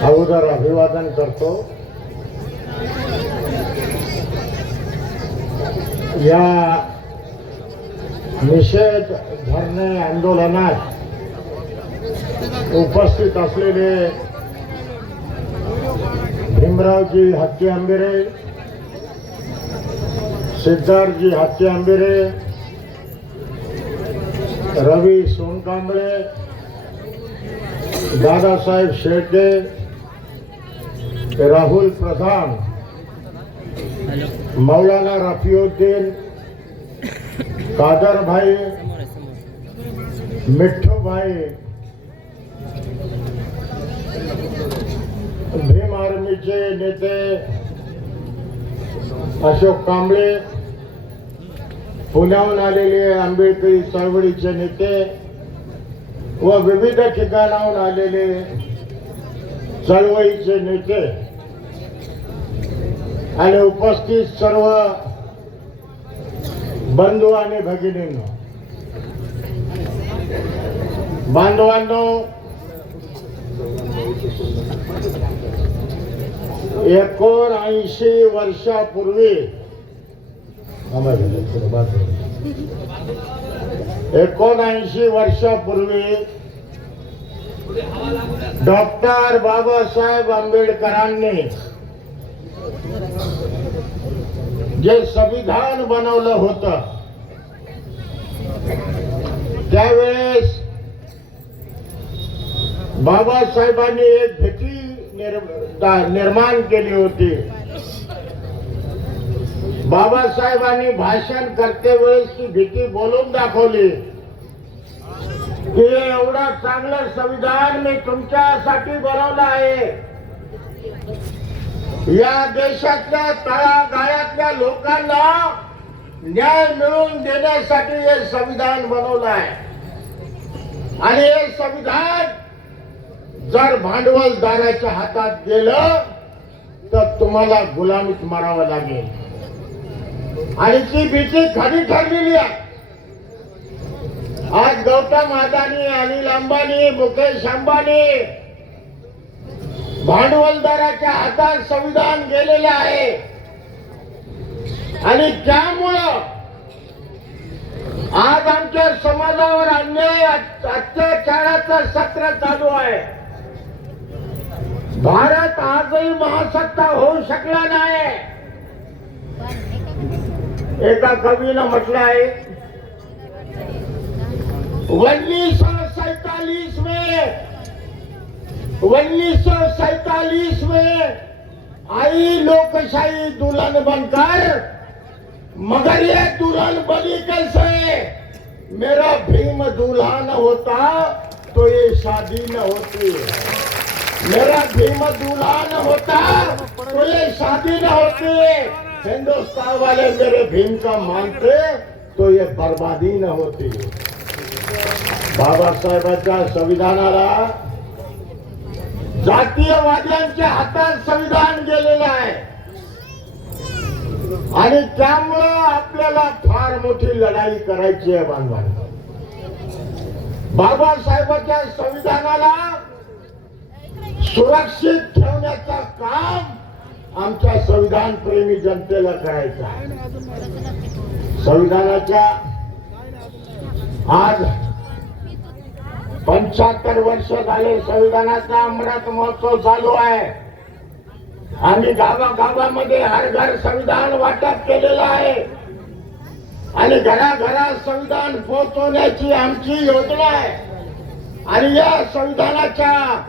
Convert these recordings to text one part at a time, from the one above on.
अगोदर अभिवादन करतो. या निषेध धरणे आंदोलनात उपस्थित असलेले भीमरावजी हत्ती आंबिरे सिद्धार्थजी हत्ती आंबिरे रवी सोनकांबळे दादासाहेब शेळके राहुल प्रधान मौलाना रफिउद्दीन कादर भाई मिठ्ठू भाई भीम आर्मीचे नेते अशोक कांबळे पुण्याहून आलेले आंबेडकरी चळवळीचे नेते व विविध ठिकाणाहून आलेले चळवळीचे नेते आणि उपस्थित सर्व बंधू आणि भगिनींनो बांधवांनो एकोणऐंशी वर्षापूर्वी एकोणऐंशी वर्षापूर्वी डॉक्टर बाबासाहेब आंबेडकरांनी जे संविधान बनवलं होत त्यावेळेस बाबासाहेबांनी एक भीती निर्माण केली होती. बाबासाहेबांनी भाषण करते वेळेस ती भीती बोलून दाखवली. की एवढं चांगलं संविधान मी तुमच्यासाठी बनवलं आहे. या देशातल्या तळागाळातल्या लोकांना न्याय मिळवून देण्यासाठी हे संविधान बनवलं आहे. आणि हे संविधान जर भांडवलदाराच्या हातात गेलं तर तुम्हाला गुलामीत मारावं लागेल. आणि ती भीती खरी ठरलेली आहे. आज गौतम अदानी अनिल अंबानी मुकेश अंबानी भांडवलदाराच्या हातात संविधान गेलेलं आहे. आणि त्यामुळं आज आमच्या समाजावर अन्याय अत्याचाराचं सत्र चालू आहे. भारत आजही महासत्ता होऊ शकला नाही. एका कवीनं म्हटलं आहे उन्नीस सौ सैतालीस में उन्नीस सौ सैतालीस में आई लोकशाही दुल्हन बनकर, मगर ये दुल्हन बनी कैसे? मेरा भीम दूल्हा न होता तो ये शादी न होती। मेरा भीम दूल्हा न होता तो ये शादी न होती। हिंदुस्तान वाले मेरे भीम का मानते तो ये बर्बादी न होती। बाबा बाबासाहेबांच्या संविधानाला जातीयवाद्यांच्या हातात संविधान गेलेलं आहे. आणि त्यामुळं आपल्याला फार मोठी लढाई करायची आहे बांधवांना बाबासाहेबांच्या संविधानाला सुरक्षित ठेवण्याचं काम आमच्या संविधान प्रेमी जनतेला करायचं आहे. संविधानाच्या आज पंच्याहत्तर वर्ष झाले संविधानाचा अमृत महोत्सव चालू आहे. आम्ही गावागावामध्ये हर घर संविधान वाटप केलेलं आहे. आणि घराघरात संविधान पोहोचवण्याची आमची योजना आहे. आणि या संविधानाच्या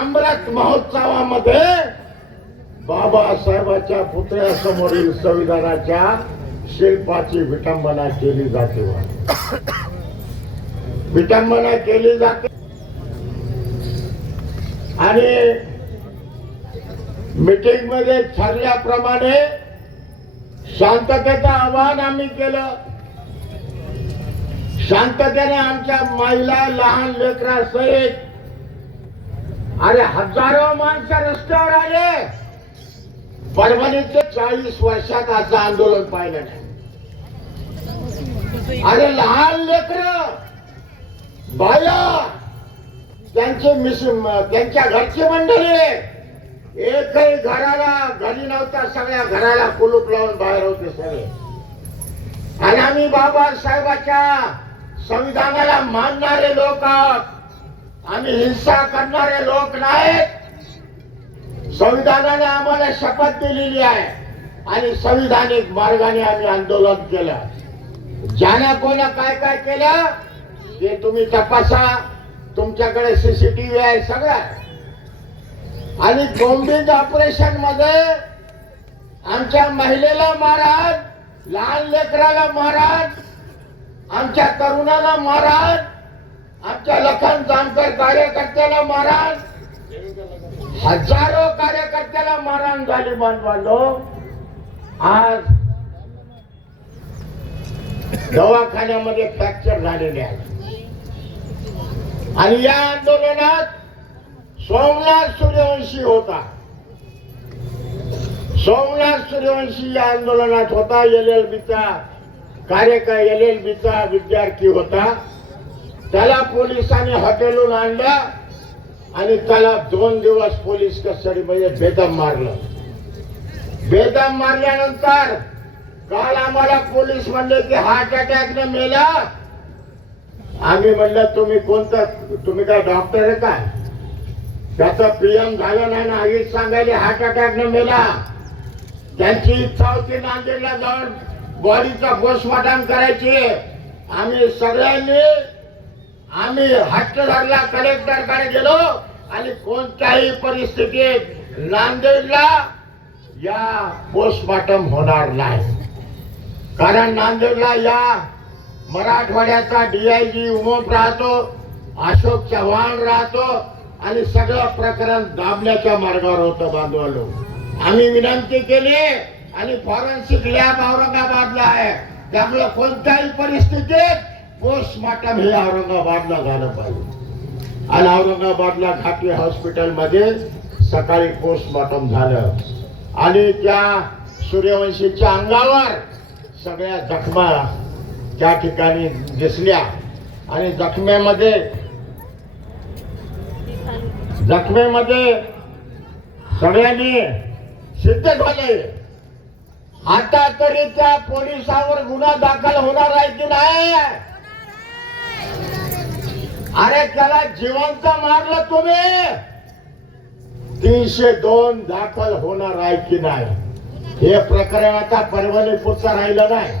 अमृत महोत्सवामध्ये बाबासाहेबाच्या पुतळ्यासमोरील संविधानाच्या शिल्पाची विटंबना केली जाते. विटंबना केली जाते. आणि मीटिंगमध्ये ठरल्याप्रमाणे शांततेचं आवाहन आम्ही केलं. शांततेने आमच्या महिला लहान लेकरासहित अरे हजारो माणसं रस्त्यावर आले. परभणीचे चाळीस वर्षात असं आंदोलन पाहिलं नाही. अरे लहान लेकर बाया त्यांचे मिस त्यांच्या घरचे मंडळी एकही घराला घरी नव्हता सगळ्या घराला कुलूप लावून बाहेर होते सगळे. आणि आम्ही बाबासाहेबाच्या संविधानाला मानणारे लोक आहोत. आम्ही हिंसा करणारे लोक नाहीत. संविधानाने आम्हाला शपथ दिलेली आहे. आणि संविधानिक मार्गाने आम्ही आंदोलन केलं. ज्याना कोणा काय काय केलं ते तुम्ही तपासा. तुमच्याकडे सीसीटीव्ही आहे सगळं. आणि कोंबिंग ऑपरेशनमध्ये आमच्या महिलेला महाराज लहान लेकराला महाराज आमच्या तरुणाला महाराज आमच्या लखन जामकर कार्यकर्त्याला महाराज हजारो कार्यकर्त्याला मारहाण झाले बांधवांनो आज दवाखान्यामध्ये फ्रॅक्चर झालेले आहे. आणि या आंदोलनात सोमनाथ सूर्यवंशी होता. सोमनाथ सूर्यवंशी या आंदोलनात होता. एल एल बीचा कार्यकर एल एल बीचा विद्यार्थी होता. त्याला पोलिसांनी हॉटेलून आणलं. आणि त्याला दोन दिवस पोलीस कस्टडीमध्ये बेदम मारलं. बेदम मारल्यानंतर काल आम्हाला पोलीस म्हणले की हार्ट अटॅकने मेला. आम्ही म्हणलं तुम्ही कोणतं तुम्ही काय डॉक्टर आहे काय? त्याचं पीएम झालं नाही ना आधीच सांगायले हार्ट अटॅकने मेला. त्यांची इच्छा होती नांदेडला जाऊन बॉडीचा पोस्टमॉर्टम करायची. आम्ही सगळ्यांनी आम्ही हट्ट धरला कलेक्टरकडे गेलो आणि कोणत्याही परिस्थितीत नांदेडला या पोस्टमॉर्टम होणार नाही. कारण नांदेडला या मराठवाड्याचा डीआयजी उमप राहतो अशोक चव्हाण राहतो आणि सगळं प्रकरण दाबण्याच्या मार्गावर होतं बांधवालो. आम्ही विनंती केली आणि फॉरेन्सिक लॅब औरंगाबादला आहे. त्यामुळे कोणत्याही परिस्थितीत पोस्टमार्टम हे औरंगाबादला झालं पाहिजे. आणि औरंगाबादला घाटी हॉस्पिटलमध्ये सकाळी पोस्टमार्टम झालं. आणि त्या सूर्यवंशीच्या अंगावर सगळ्या जखमा त्या ठिकाणी दिसल्या. आणि जखमेमध्ये जखमेमध्ये सगळ्यांनी सिद्ध झाले. आता तरी त्या पोलिसावर गुन्हा दाखल होणार आहे की नाही? अरे त्याला जिवंत मारलं तुम्ही? तीनशे दोन दाखल होणार आहे की नाही? हे प्रकरण आता परभणी पुढचं राहिलं नाही.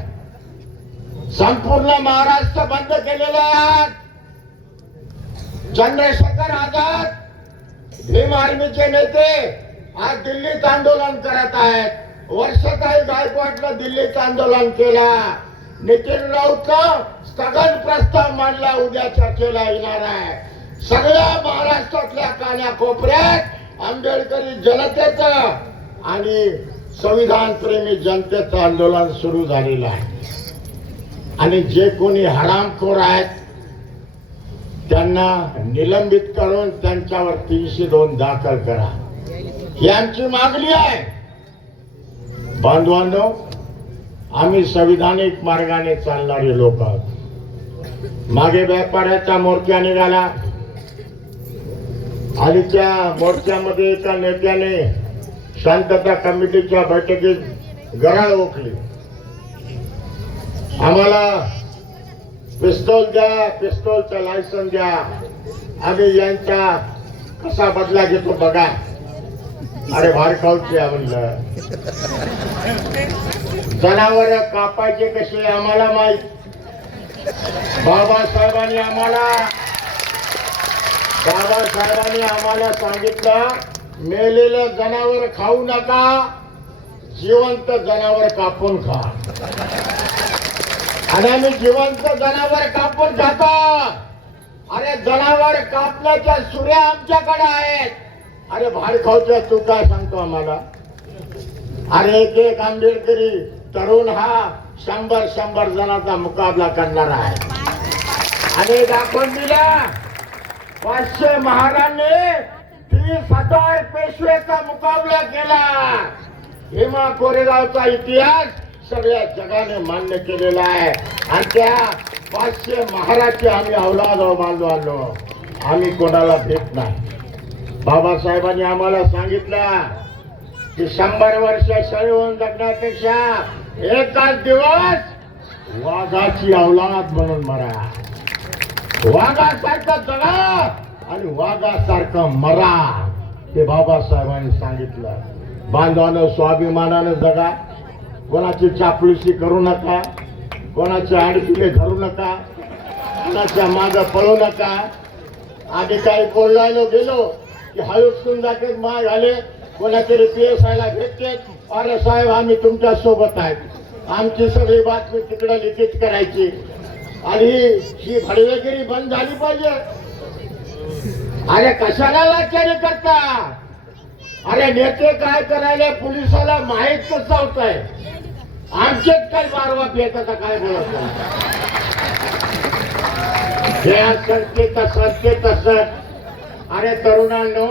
संपूर्ण महाराष्ट्र बंद केलेलं आहे. चंद्रशेखर आझाद भीम आर्मीचे नेते आज दिल्लीत आंदोलन करत आहेत. वर्षाताई गायकवाडनं दिल्लीत आंदोलन केला. नितीन राऊतनं स्थगन प्रस्ताव मांडला उद्या चर्चेला येणार आहे. सगळ्या महाराष्ट्रातल्या कान्याकोपऱ्यात आंबेडकरी जनतेचं आणि संविधान प्रेमी जनतेचं आंदोलन सुरू झालेलं आहे. आणि जे कोणी हरामखोर आहेत त्यांना निलंबित करून त्यांच्यावर तीनशे दोन दाखल करा. ही आमची मागणी आहे. बांधवांनो आम्ही संविधानिक मार्गाने चालणारे लोक आहोत. मागे व्यापाऱ्याचा मोर्चा निघाला. आणि त्या मोर्चामध्ये एका नेत्याने शांतता कमिटीच्या बैठकीत गराळ ओकली. आम्हाला पिस्तोल द्या पिस्तोलचं लायसन द्या. आम्ही यांचा कसा बदला घेतो बघा. अरे भाडखाऊची आहे म्हणलं जनावर कापायचे कसे आम्हाला माहीत? बाबासाहेबांनी आम्हाला बाबासाहेबांनी आम्हाला सांगितलं मेलेलं जनावर खाऊ नका जिवंत जनावर कापून खा. आणि आम्ही जिवंत जनावर कापून खातो अरे जनावर कापण्याच्या सुऱ्या आमच्याकडे आहेत. अरे भाडखाऊच्या तू काय सांगतो आम्हाला? अरे एक एक आंबेडकरी तरुण हा शंभर शंभर जणांचा मुकाबला करणार आहे. आणि दाखवून दिला पाचशे महारांनी तीस हजार पेशवेचा मुकाबला केला. भीमा कोरेगावचा इतिहास सगळ्या जगाने मान्य केलेला आहे. आणि त्या पाचशे महाराजचे आम्ही अवलाद बांधू आलो. आम्ही कोणाला भेट नाही. बाबासाहेबांनी आम्हाला सांगितलं की शंभर वर्ष शरीर जगण्यापेक्षा एकाच दिवस वाघाची अवलाद म्हणून मरा. वाघासारखं जगा आणि वाघासारखं मरा ते बाबासाहेबांनी सांगितलं. बांधवानं स्वाभिमानानं जगा. कोणाची चापलुसी करू नका. कोणाच्या आडकिले धरू नका. कोणाच्या माग पळू नका. आधी काही बोलायला गेलो की हळूचून जाते मा झाले कोणातरी पी एस आयला भेटते अरे साहेब आम्ही तुमच्यासोबत आहेत आमची सगळी बातमी तिकडे लिखित करायची. आणि ही भडवेगिरी बंद झाली पाहिजे. अरे कशाला लाचारी करता? अरे नेते काय करायला पोलिसाला माहीत कसं होत आहे आमचेच काय बारवा येतात काय बोलत नाही. हे असं ते तसं ते तसं. अरे तरुणांनो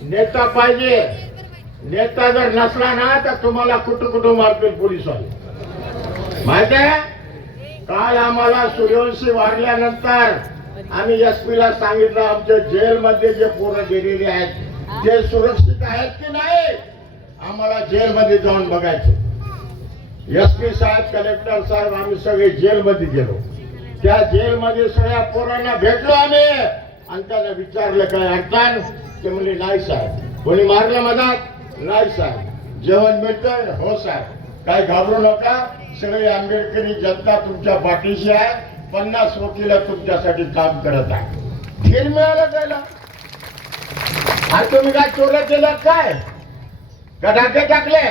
नेता पाहिजे. नेता जर नसला ना तर तुम्हाला कुठं कुठं मारतील पोलिसवाले माहीत आहे? काल आम्हाला सूर्यवंशी वारल्यानंतर आम्ही एस ला सांगितलं आमच्या जेलमध्ये जे पोरं गेलेले आहेत ते सुरक्षित आहेत की नाही? आम्हाला जेलमध्ये जाऊन बघायचं. एस पी साहेब कलेक्टर साहेब आम्ही सगळे जेलमध्ये गेलो. त्या जेलमध्ये सगळ्या पोरांना भेटलो आम्ही. आणि त्याला विचारलं काय अडचण ते म्हणले नाही साहेब. कोणी मारलं मधात? नाही साहेब. जेवण मिळतंय? हो साहेब. काय घाबरू नका. सगळी आंबेडकरी जनता तुमच्या पाठीशी आहे. पन्नास वकील तुमच्यासाठी काम करत आहे धीर मिळालं त्याला. आणि तुम्ही काय चोऱ्या केल्या काय? गडाके टाकले.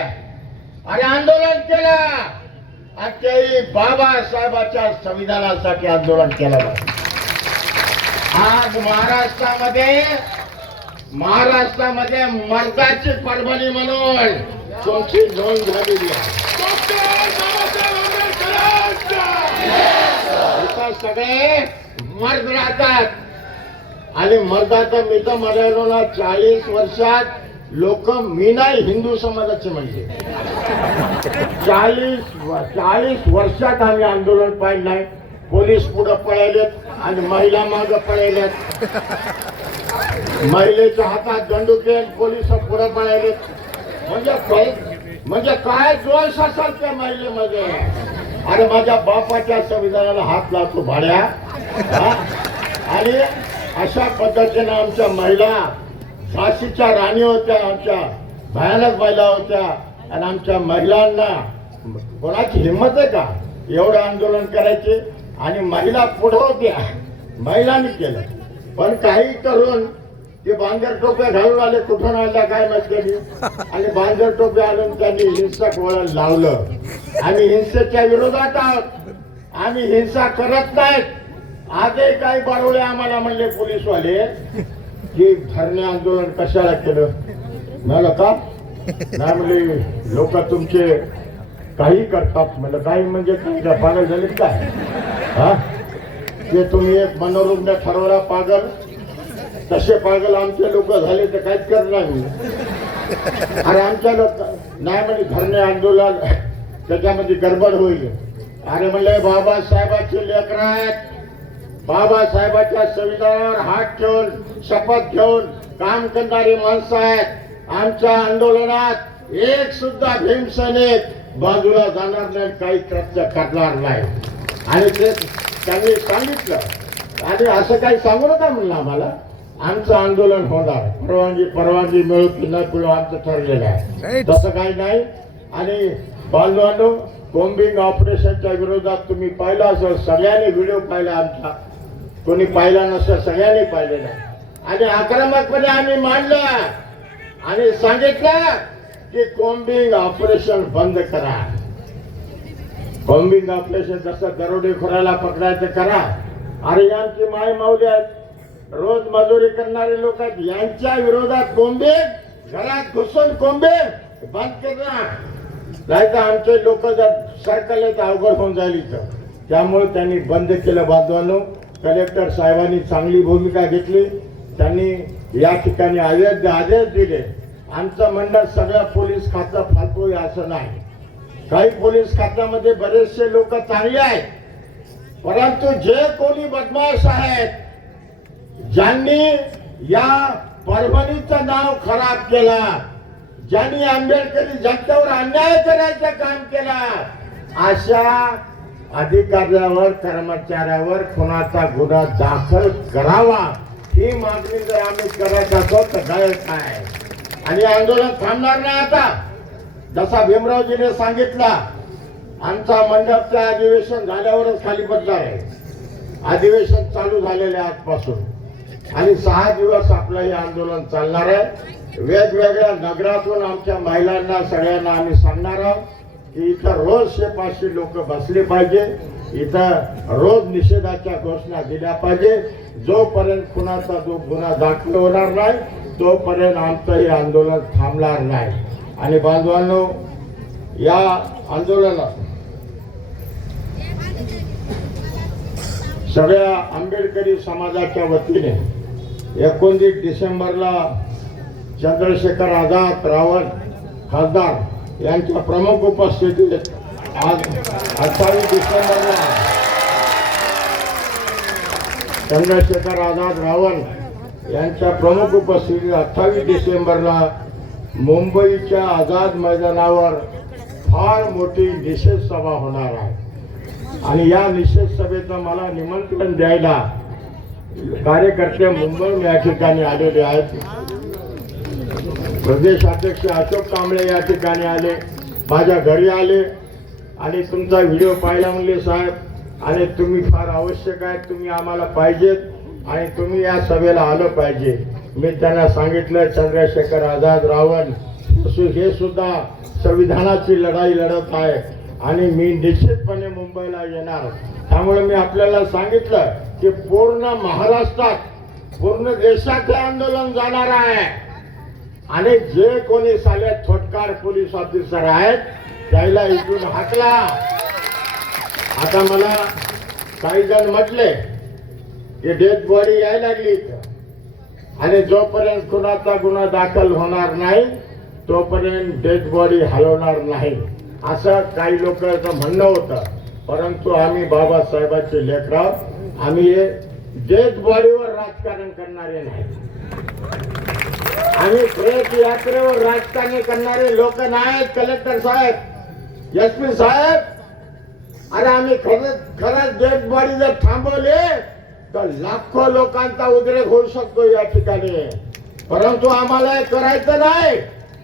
आणि आंदोलन केलं. आणि ते बाबासाहेबाच्या संविधानासाठी आंदोलन केलं आज महाराष्ट्रामध्ये महाराष्ट्रामध्ये मर्दाची परभणी म्हणून तुमची नोंद झालेली आहे. सगळे मर्द राहतात. आणि मर्दाचा मी तर म्हणालो ना चाळीस वर्षात लोक मी नाही हिंदू समाजाचे म्हणजे. चाळीस चाळीस वर्षात आम्ही आंदोलन पाहिलं नाही पोलीस पुढं पळालेत. आणि महिला माग पळायल्यात महिलेच्या हातात दंडुके पोलीस पुढे पळायलेत म्हणजे काय- म्हणजे काय जोश असाल त्या महिलेमध्ये अरे माझ्या बापाच्या संविधानाला हात लावतो भाड्या. आणि अशा पद्धतीनं आमच्या महिला झाशीच्या राणी होत्या आमच्या भयानक महिला होत्या. आणि आमच्या महिलांना कोणाची हिंमत आहे का एवढं आंदोलन करायचे? आणि महिला पुढे होत्या महिलांनी केलं. पण काही तरुण ते बांजर टोप्या घालून आले कुठून आल्या काय माहीत त्यांनी? आणि बांजर टोप्या आणून त्यांनी हिंसक वळण लावलं. आम्ही हिंसेच्या विरोधात आहोत. आम्ही हिंसा करत नाहीत. आजही काही बारवले आम्हाला म्हणले पोलीसवाले की धरणे आंदोलन कशाला केलं? म्हणलं का? नाही म्हणले लोक तुमचे काही करतात म्हणलं काही म्हणजे काही पागल झाले काय? हा? ते तुम्ही एक मनोरुग्ण ठरवला पागल. तसे पागल आमचे लोक झाले तर काहीच करणार नाही. अरे आमच्या लोक नाही म्हणजे धरणे आंदोलन. त्याच्यामध्ये गडबड होईल. अरे म्हणले बाबासाहेबाचे लेकर आहेत. बाबासाहेबाच्या संविधानावर हात ठेवून शपथ घेऊन काम करणारी माणसं आहेत. आमच्या आंदोलनात एक सुद्धा भीमसैनिक बाजूला जाणार नाही काही कृत्य करणार नाही. आणि ते त्यांनी सांगितलं. आणि असं काही सांगू नका म्हणलं आम्हाला. आमचं आंदोलन होणार. परवानगी परवानगी मिळू की न मिळू आमचं ठरलेलं आहे. तसं काही नाही. आणि बांधवांनो कोम्बिंग ऑपरेशनच्या विरोधात तुम्ही पाहिलं असेल सगळ्यांनी व्हिडिओ पाहिला आमचा. कोणी पाहिला नसेल सगळ्यांनी पाहिलेला आणि आक्रमकपणे आम्ही मांडलं. आणि सांगितलं की कोम्बिंग ऑपरेशन बंद करा. कोम्बिंग ऑपरेशन जसं दरोडेखोराला पकडायचं करा. अरे यांची माय माऊली आहेत. रोज मजुरी करणारे लोक आहेत. यांच्या विरोधात कोंबे घरात घुसून कोंबे बंद करणार नाही तर आमचे लोक जर सरकले तर अवघड होऊन जाईल इथं. त्यामुळे त्यांनी बंद केलं बांधवांनो. कलेक्टर साहेबांनी चांगली भूमिका घेतली. त्यांनी या ठिकाणी आदेश आदेश दिले. आमचं म्हणणं सगळं पोलीस खातं फालतू आहे असं नाही. काही पोलीस खात्यामध्ये बरेचसे लोक चांगले आहेत. परंतु जे कोणी बदमाश आहेत ज्यांनी या परभणीचं नाव खराब केला ज्यांनी आंबेडकरी जनतेवर अन्याय करायचं काम केला अशा अधिकाऱ्यावर कर्मचाऱ्यावर खुनाचा गुन्हा दाखल करावा ही मागणी जर आम्ही करत असो तर काय काय आणि आंदोलन थांबणार नाही आता. जसा भीमरावजीने सांगितला आमचा मंडपचं अधिवेशन झाल्यावरच खाली पडणार आहे. अधिवेशन चालू झालेले आजपासून. आणि सहा दिवस आपलं हे आंदोलन चालणार आहे. वेगवेगळ्या नगरातून आमच्या महिलांना सगळ्यांना आम्ही सांगणार आहोत की इथं रोजशे पाचशे लोक बसले पाहिजे. इथं रोज निषेधाच्या घोषणा दिल्या पाहिजे. जोपर्यंत कुणाचा जो गुन्हा दाखल होणार नाही तोपर्यंत आमचं हे आंदोलन थांबणार नाही. आणि बांधवांनो या आंदोलनात सगळ्या आंबेडकरी समाजाच्या वतीने एकोणतीस डिसेंबरला चंद्रशेखर आझाद रावण खासदार यांच्या प्रमुख उपस्थितीत आज अठ्ठावीस डिसेंबरला चंद्रशेखर आझाद रावण यांच्या प्रमुख उपस्थितीत अठ्ठावीस डिसेंबरला मुंबईच्या आझाद मैदानावर फार मोठी निषेध सभा होणार आहे. आणि या निषेध सभेचं मला निमंत्रण द्यायला कार्यकर्ते मुंबईहून या ठिकाणी आलेले आहेत. प्रदेश अध्यक्ष अशोक कांबळे या ठिकाणी आले माझ्या घरी आले आणि तुमचा व्हिडिओ पाहिला म्हणले साहेब आणि तुम्ही फार आवश्यक आहे तुम्ही आम्हाला पाहिजेत. आणि तुम्ही या सभेला आलं पाहिजे. मी त्यांना सांगितलं चंद्रशेखर आझाद रावण हे सुद्धा संविधानाची लढाई लढत आहे. आणि मी निश्चितपणे मुंबईला येणार. त्यामुळे मी आपल्याला सांगितलं की पूर्ण महाराष्ट्रात पूर्ण देशात हे आंदोलन जाणार आहे. आणि जे कोणी साले छोटकार पोलीस ऑफिसर आहेत त्याला इथून हाकला. आता मला काही जण म्हटले हे डेथ बॉडी यायला लागली इथं. आणि जोपर्यंत कुणाचा गुन्हा दाखल होणार नाही तोपर्यंत डेथ बॉडी हलवणार नाही. असं काही लोकांचं म्हणणं होतं. परंतु आम्ही बाबासाहेबांचे लेकराव आम्ही डेथ बॉडीवर राजकारण करणारे नाही. आम्ही प्रेत यात्रेवर राजकारण करणारे लोक नाहीत कलेक्टर साहेब एस पी साहेब. अरे आम्ही खरंच खरंच डेथ बॉडी जर थांबवले तर लाखो लोकांचा उद्रेक होऊ शकतो या ठिकाणी. परंतु आम्हाला हे करायचं नाही.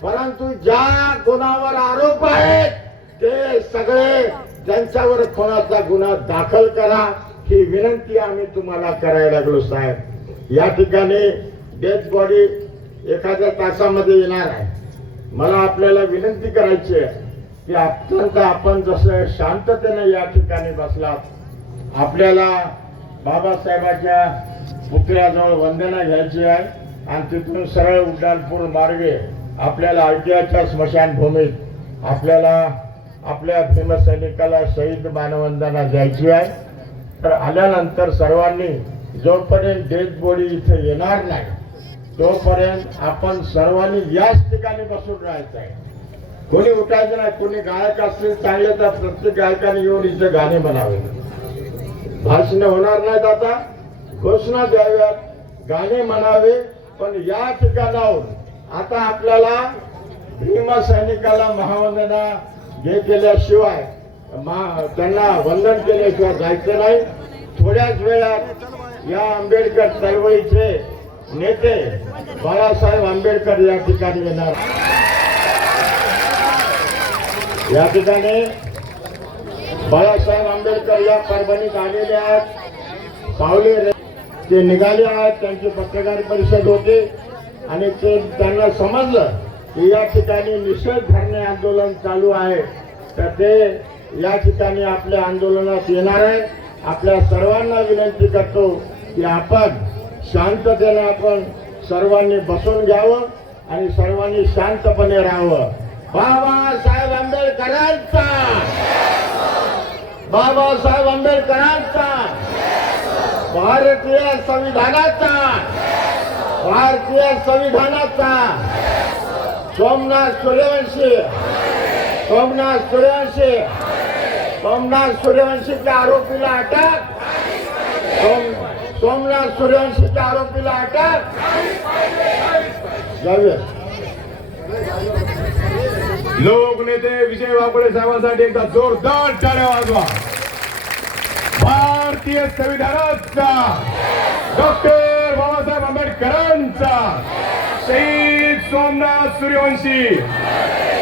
परंतु ज्या गुणावर आरोप आहेत ते सगळे त्यांच्यावर कोणाचा गुन्हा दाखल करा ही विनंती आम्ही तुम्हाला करायला लागलो साहेब. या ठिकाणी डेथ बॉडी एखाद्या तासामध्ये येणार आहे. मला आपल्याला विनंती करायची आहे की अत्यंत आपण जसं शांततेने या ठिकाणी बसलात आपल्याला बाबासाहेबाच्या पुतळ्याजवळ वंदना घ्यायची आहे आणि तिथून सरळ उड्डाणपूर मार्गे आपल्याला आयटीआयच्या स्मशानभूमीत आपल्याला आपल्या भीमसैनिकाला शहीद मानवंदना द्यायची आहे. तर आल्यानंतर सर्वांनी जोपर्यंत डेथ बॉडी इथे येणार नाही तोपर्यंत आपण सर्वांनी याच ठिकाणी बसून राहायचं आहे. कोणी उठायचं नाही कोणी गायक असतील चांगले तर प्रत्येक गायकाने येऊन इथे गाणे म्हणावे. भाषण होणार नाहीत आता. घोषणा द्याव्यात. गाणे म्हणावे पण या ठिकाणाहून आता आपल्याला भीमसैनिकाला महावंदना हे केल्याशिवाय त्यांना वंदन केल्याशिवाय जायचं नाही. थोड्याच वेळात या आंबेडकर चळवळीचे नेते बाळासाहेब आंबेडकर या ठिकाणी येणार या ठिकाणी बाळासाहेब आंबेडकर या परभणीत आलेले आहेत पावले ते निघाले आहेत त्यांची पत्रकार परिषद होते. आणि ते त्यांना समजलं की या ठिकाणी निषेध धरणे आंदोलन चालू आहे. तर ते या ठिकाणी आपल्या आंदोलनात येणार आहे. आपल्या सर्वांना विनंती करतो की आपण शांततेने आपण सर्वांनी बसून घ्यावं आणि सर्वांनी शांतपणे राहावं. बाबासाहेब आंबेडकरांचा! बाबासाहेब आंबेडकरांचा. भारतीय संविधानाचा. भारतीय संविधानाचा. सोमनाथ सूर्यवंशी. सोमनाथ सूर्यवंशी. सोमनाथ सूर्यवंशीच्या आरोपीला अटक. सोम सोमनाथ सूर्यवंशीच्या आरोपीला अटक. जाऊया. लोकनेते विजय वाकोडे साहेबांसाठी एकदा जोरदार टाळ्या वाजवा. भारतीय संविधानाचा डॉक्टर बाबासाहेब आंबेडकरांचा शहीद सोमनाथ सूर्यवंशी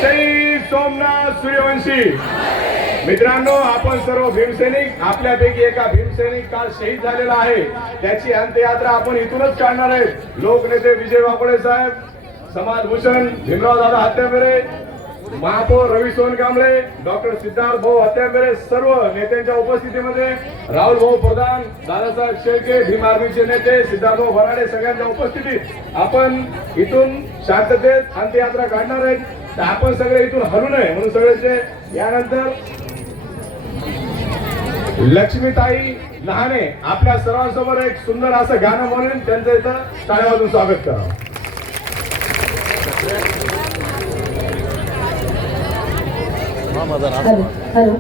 शहीद सोमनाथ सूर्यवंशी. मित्रांनो आपण सर्व भीमसैनिक आपल्यापैकी एका भीमसैनिक काल शहीद झालेला आहे. त्याची अंत्ययात्रा आपण इथूनच काढणार आहे लोकनेते विजय वाकोडे साहेब समाजभूषण भीमराव दादा हत्यामेरे महापौर रवी सोनकांबळे डॉक्टर सिद्धार्थ भाऊ हत्यामेरे सर्व नेत्यांच्या उपस्थितीमध्ये राहुल भाऊ प्रधान दादासाहेब शेळके भीम आर्मीचे नेते सिद्धार्थ भाऊ फराडे सगळ्यांच्या उपस्थितीत आपण इथून शांततेत अंत्ययात्रा काढणार आहेत. तर आपण सगळे इथून हलू नये म्हणून सगळ्याचे यानंतर लक्ष्मीताई लहाने आपल्या सर्वांसमोर एक सुंदर असं गाणं म्हणून त्यांचं इथं टाळ्या वाजून स्वागत करावं. Hello hello